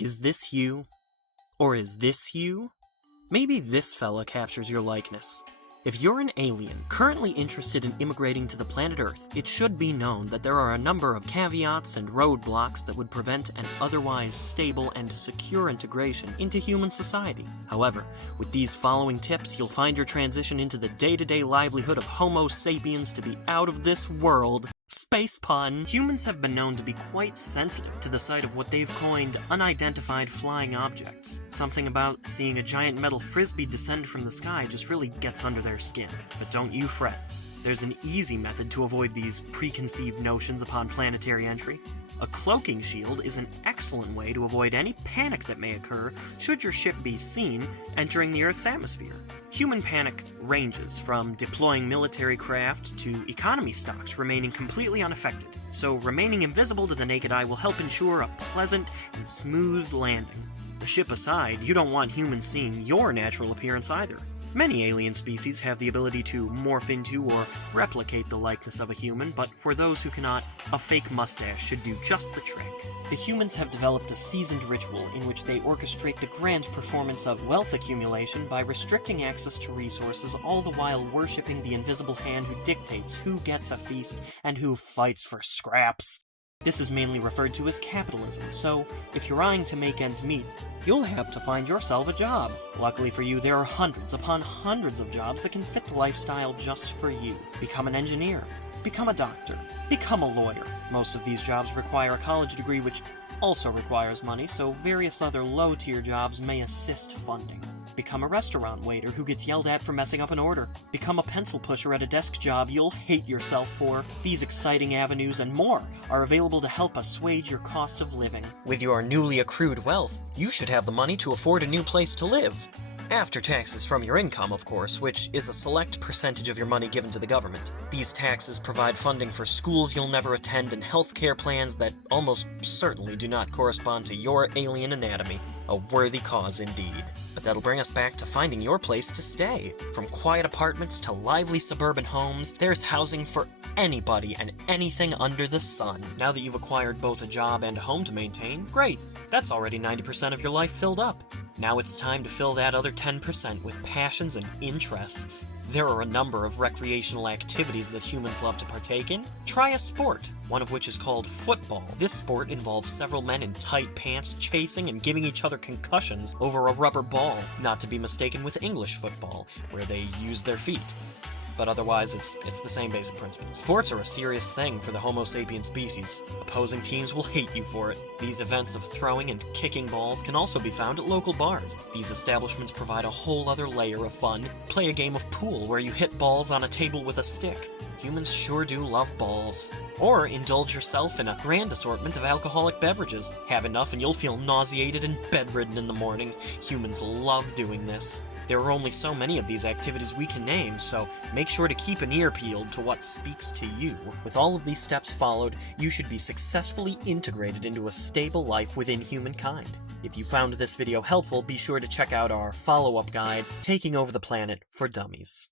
Is this you? Or is this you? Maybe this fella captures your likeness. If you're an alien currently interested in immigrating to the planet Earth, it should be known that there are a number of caveats and roadblocks that would prevent an otherwise stable and secure integration into human society. However, with these following tips, you'll find your transition into the day-to-day livelihood of Homo sapiens to be out of this world. Space pun! Humans have been known to be quite sensitive to the sight of what they've coined unidentified flying objects. Something about seeing a giant metal frisbee descend from the sky just really gets under their skin. But don't you fret. There's an easy method to avoid these preconceived notions upon planetary entry. A cloaking shield is an excellent way to avoid any panic that may occur should your ship be seen entering the Earth's atmosphere. Human panic ranges from deploying military craft to economy stocks remaining completely unaffected, so remaining invisible to the naked eye will help ensure a pleasant and smooth landing. The ship aside, you don't want humans seeing your natural appearance either. Many alien species have the ability to morph into or replicate the likeness of a human, but for those who cannot, a fake mustache should do just the trick. The humans have developed a seasoned ritual in which they orchestrate the grand performance of wealth accumulation by restricting access to resources, all the while worshipping the invisible hand who dictates who gets a feast and who fights for scraps. This is mainly referred to as capitalism, so if you're eyeing to make ends meet, you'll have to find yourself a job. Luckily for you, there are hundreds upon hundreds of jobs that can fit the lifestyle just for you. Become an engineer, become a doctor, become a lawyer. Most of these jobs require a college degree, which also requires money, so various other low-tier jobs may assist funding. Become a restaurant waiter who gets yelled at for messing up an order. Become a pencil pusher at a desk job you'll hate yourself for. These exciting avenues and more are available to help assuage your cost of living. With your newly accrued wealth, you should have the money to afford a new place to live. After taxes from your income, of course, which is a select percentage of your money given to the government. These taxes provide funding for schools you'll never attend and healthcare plans that almost certainly do not correspond to your alien anatomy. A worthy cause indeed. But that'll bring us back to finding your place to stay. From quiet apartments to lively suburban homes, there's housing for anybody and anything under the sun. Now that you've acquired both a job and a home to maintain, great! That's already 90% of your life filled up. Now it's time to fill that other 10% with passions and interests. There are a number of recreational activities that humans love to partake in. Try a sport, one of which is called football. This sport involves several men in tight pants chasing and giving each other concussions over a rubber ball, not to be mistaken with English football, where they use their feet. But otherwise, it's the same basic principle. Sports are a serious thing for the Homo sapien species. Opposing teams will hate you for it. These events of throwing and kicking balls can also be found at local bars. These establishments provide a whole other layer of fun. Play a game of pool where you hit balls on a table with a stick. Humans sure do love balls. Or indulge yourself in a grand assortment of alcoholic beverages. Have enough and you'll feel nauseated and bedridden in the morning. Humans love doing this. There are only so many of these activities we can name, so make sure to keep an ear peeled to what speaks to you. With all of these steps followed, you should be successfully integrated into a stable life within humankind. If you found this video helpful, be sure to check out our follow-up guide, Taking Over the Planet for Dummies.